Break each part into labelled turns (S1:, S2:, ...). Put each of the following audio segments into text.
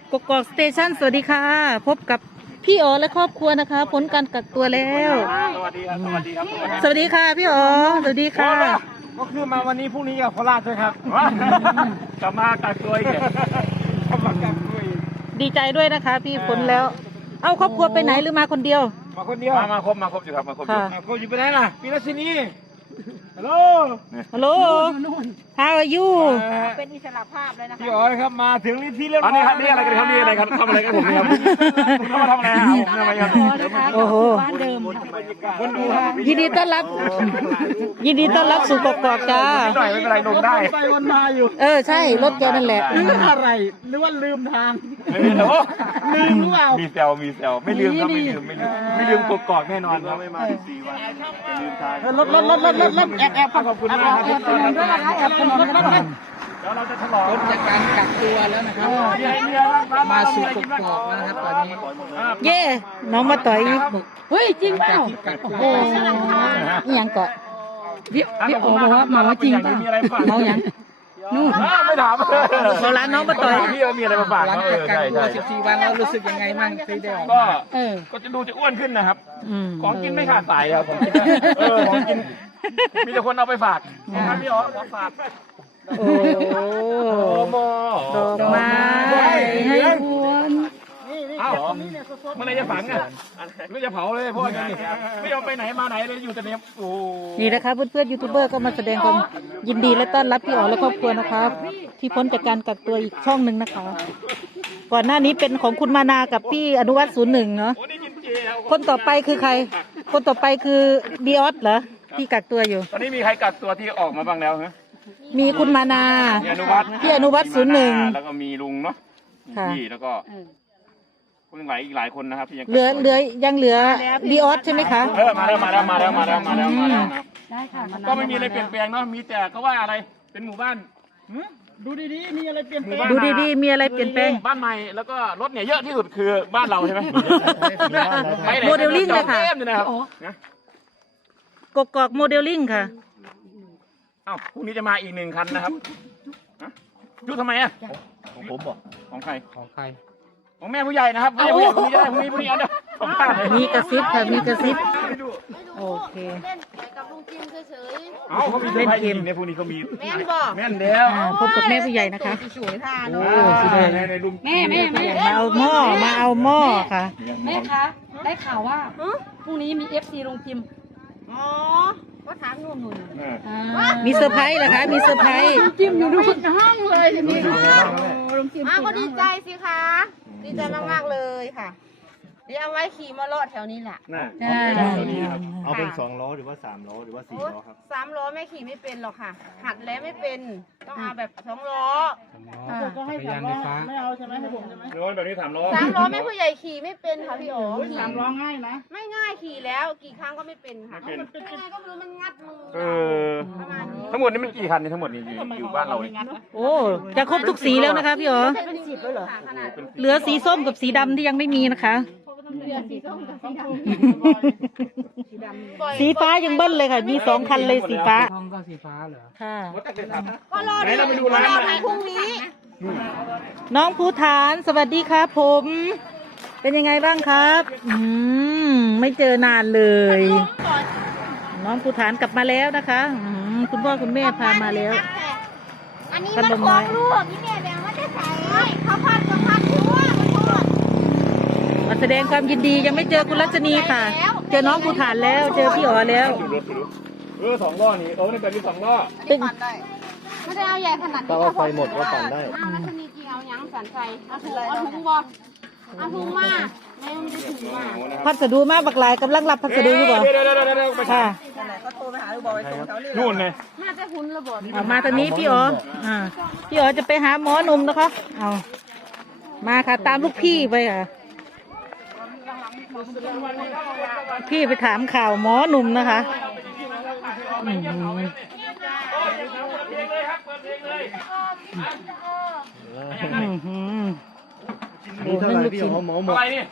S1: กกอกสเตชันสวัสดีค่ะพบกับพี่อ๋อและครอบครัวนะคะพ้นการกักตัวแล้ว
S2: สวัสดีครับสวัสดีครับ
S1: สวัสดีค่ะพี่อ๋อสวัสดีค่ะ
S2: ก็คือมาวันนี้พรุ่งนี้กับโคราชใช่ครับกลับมากักตัวอีกกลับมากักตัวอีก
S1: ดีใจด้วยนะคะพี่พ้นแล้วเอาครอบครัวไปไหนหรือมาคนเดียว
S2: มาคนเดียวมาครบอยู่ครับมาครบอยู่ไปไหนล่ะพี่รัชนีฮัลโหล
S1: How are you
S3: เป็นอิสระภาพเลยนะคะ
S2: พี่อ๋อยครับมาถึงที่เรียบร้อยนี่อะไรกันครับนี่อะไรกันทำอะไรกันผมนี่ครับเข้ามาทำอะไรครับผมทำไมครับ
S1: โอ้โหยินดีต้อนรับสู่กกอกจ้า
S2: หน่อยไม่เป็นไรลงได้ไปวนมาอยู่
S1: ใช่รถแกนั่นแหละ
S2: อะไรหรือว่าลืมทางลืมหรือเปล่ามีแซวไม่ลืมครับไม่ลืมกกอกแน่นอนครับไม่มา14 วันลืมทางรถแอบขอบคุณมากครับแล้วเราจะฉลอง
S4: จากการกักตัวแล้วนะครับมาสู่กกอกนะครับตอนนี้
S1: เย่น้องมาต่อย
S3: เฮ้ยจริงเปล่า
S1: โอ้ยังเกาะ
S3: พี่โอบอกว่าหมอจริงเปล่า
S1: เมายังนู่น
S2: ไม่ถาม
S1: เราร้านน้องมาต่อย
S2: พี่มีอะไรมาฝาก
S4: หลังจากกักตัว14 วันแล้วรู้สึกยังไงบ้างที่ได้ออก
S2: ก็จะดูจะอ้วนขึ้นนะครับของกินไม่ขาดสายครับของกินมีแต่คนเอาไปฝากพี่อ๋อมาฝาก
S1: โอ้ดอกไม้ให้คุณ
S2: เอ้าเมื่อไรจะฝังอ่ะไม่จะเผาเลยพ่อไม่ยอมไปไหนมาไหนเลยอยู่แต่เนี้ยโอ้
S1: นี่นะคะเพื่อนๆยูทูบเบอร์ก็มาแสดงความยินดีและต้อนรับพี่อ๋อและครอบครัวนะครับที่พ้นจากการกักตัวอีกช่องหนึ่งนะคะก่อนหน้านี้เป็นของคุณมานากับพี่อนุวัฒน์01เนาะคนต่อไปคือใครคนต่อไปคือบีออสเหรอที่กักตัวอยู่
S2: ตอนนี้มีใครกักตัวที่ออกมาบ้างแล้วฮะ
S1: มีคุณมานาพี่อนุวัฒน์01
S2: แล้วก็มีลุงเนาะพี่แล้วก็คนอีกหลายคนนะครับที่ยัง
S1: เหลือบีออสใช่ไหมคะ
S2: มาแล้วได้ค่ะก็ไม่มีอะไรเปลี่ยนแปลงเนาะมีแต่เขาว่าอะไรเป็นหมู่บ้านดูดีๆมีอะไรเปลี่ยนแปลง
S1: ดูดีๆมีอะไรเปลี่ยนแปลง
S2: บ้านใหม่แล้วก็รถเนี่ยเยอะที่สุดคือบ้านเราใช่ไหม
S1: โมเดลลิ่งเลยค่ะกกอกโมเดลลิ่งค่ะ
S2: พรุ่งนี้จะมาอีก1 คันนะครับดูทำไมอ่ะของผมบอกของใครของแม่ผู้ใหญ่นะครับไม่ใช่ผู้ใหญ่พรุ่งนี้ได้พรุ่งนี้เดี๋ยว
S1: มีกระซิบค่ะมีกระซิบโอเค
S3: เล่นกับลุงจิมเฉย
S2: ๆเขามีเล่นเกมเนี่ยพรุ่งนี้เขามี
S3: แม่นบอก
S2: แม่นแล้ว
S1: พบกับแม่ผู้ใหญ่นะคะ
S3: สวยทาน
S1: แม่มาเอาหม้อค่ะ
S3: แม่คะได้ข่าวว่าพรุ่งนี้มี FC ลุงจิมอ๋อก็ถามหนุ่ม
S1: มีเซอร์ไพรส์เหรอคะมีเซอร์ไพรส์
S3: จิ้มอยู่ทุกห้องเลยทีนี้ก็ดีใจสิคะดีใจมากๆเลยค่ะเดี๋ยวเอาไว้ขี่มาเลาะแถวนี้แหละ
S2: เอาเป็น2 ล้อหรือว่า3 ล้อหรือว่า4 ล้อครับ
S3: 3 ล้อไม่ขี่ไม่เป็นหรอกค่ะหัดแล้วไม่เป็นต้องเอาแบบ2 ล้อ
S4: ก็ให้3 ล้อ
S3: ไม่เอาใช่ไหมให้ผมใช่ไหม
S2: แบบนี้3 ล้อ
S3: 3 ล้อแม่ผู้ใหญ่ขี่ไม่เป็นค่ะพี่โอ๋
S4: 3 ล้อง่ายนะ
S3: ไม่ง่ายขี่แล้วกี่ครั้งก็ไม่เป็นค่ะมันเป็นยังไงก็ไม่รู้มันงัดมือ
S2: ทั้งหมดนี้มันกี่คันนี่ทั้งหมดนี้อยู่บ้านเราเลย
S1: โอ้จะครบทุกสีแล้วนะคะพี่อ๋อเหลือสีส้มกับสีดำที่ยังไม่มีนะคะสีฟ้ายังเบิ้ลเลยค่ะมี2 คันเลยสีฟ้า
S4: ทองก็สีฟ้าเหรอ
S1: ค่ะ
S3: ก็รอดูพรุ่งนี้
S1: น้องภูฐานสวัสดีครับผมเป็นยังไงบ้างครับไม่เจอนานเลยน้องภูฐานกลับมาแล้วนะคะคุณพ่อคุณแม่พามาแล้ว
S3: อันนี้มันของลูกนี่แม่แบ่งว่าจะใส่เขาพัด
S1: มาแสดงความยินดียังไม่เจอคุณรัชนีค่ะเจอน้องภูฐานแล้วเจอพี่อ๋อแล้ว
S2: 2 ล้อนี่ในแบบนี้2 ล้อ
S3: ตึ้งไม่ได้เอาใหญ่ขนาดนี้
S2: ก็ไฟหมดก็ปั่นได้
S3: รัชนีจริงเอายังสันใจเอาถุงบอเอาถุงมาแม่ไม่ได้ถุงมา
S1: พัสดุมาบักหลายกำลังรับพัสดุอยู่บ่ค่ะ
S3: ก็โทรไปหาลูกบอยส่งแถวนี้
S2: นู่นไง
S3: มาจะหุ่นระเบิด
S1: มาตอนนี้พี่อ๋อพี่อ๋อจะไปหาหมอหนุ่มนะคะเอามาค่ะตามลูกพี่ไปค่ะพี่ไปถามข่าวหมอหนุ่มนะคะ
S2: นี่เท่าไหร่พี่หมอหมด
S1: นี่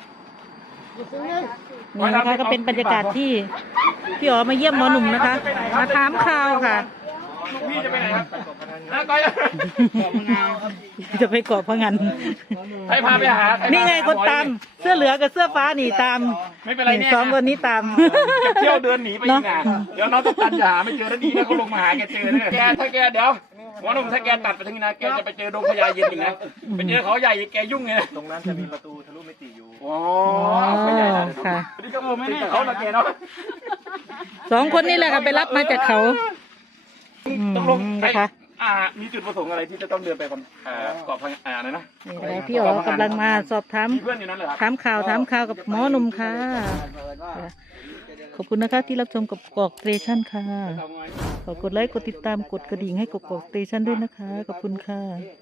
S1: นะคะก็เป็นบรรยากาศที่พี่อ๋อมาเยี่ยมหมอหนุ่มนะคะมาถามข่าวค่ะ
S2: พี่จะไปไหนครับก้อย
S1: จะไปเกาะพะงัน
S2: ให้พาไปหา
S1: นี่ไงคนตามเสื้อเหลืองกับเสื้อฟ้านี่ตาม
S2: ไม่เป็นไรเนี่ย
S1: สองคนนี้ตาม
S2: จะเที่ยวเดินหนีไปอีกนะเดี๋ยวน้องต้องตันอย่าหาไม่เจอแล้วดีนะเขาลงมาหาแกเจอเนี่ยแกถ้าแกเดี๋ยวหัวหนุ่มถ้าแกตัดไปทางนี้นะแกจะไปเจอดงพญาเย็นอีกนะไปเจอเขาใหญ่แกยุ่งไงตรงนั้นจะมีประตูทะลุมิติอยู่อ๋อเขาใหญ่นะ
S1: ค่ะ
S2: นี่ก็ไม่แน่เขาละแกเนาะ
S1: สองคนนี้แหละค่ะไปรับมาจากเขา
S2: ตกลง
S1: นะคะ
S2: มีจุดประสงค์อะไรที่จะต้องเดินไปเกาะพังอะไรนะ
S1: นี่นะคะพี่อ๋อกำลังมาสอบถาม
S2: มีเพื่อนอยู่นั่นเหรอครับ
S1: ถามข่าวกับหมอหนุ่มค่ะขอบคุณนะคะที่รับชมกับกอกสเตชันค่ะขอกดไลค์กดติดตามกดกระดิ่งให้กกอกสเตชันด้วยนะคะขอบคุณค่ะ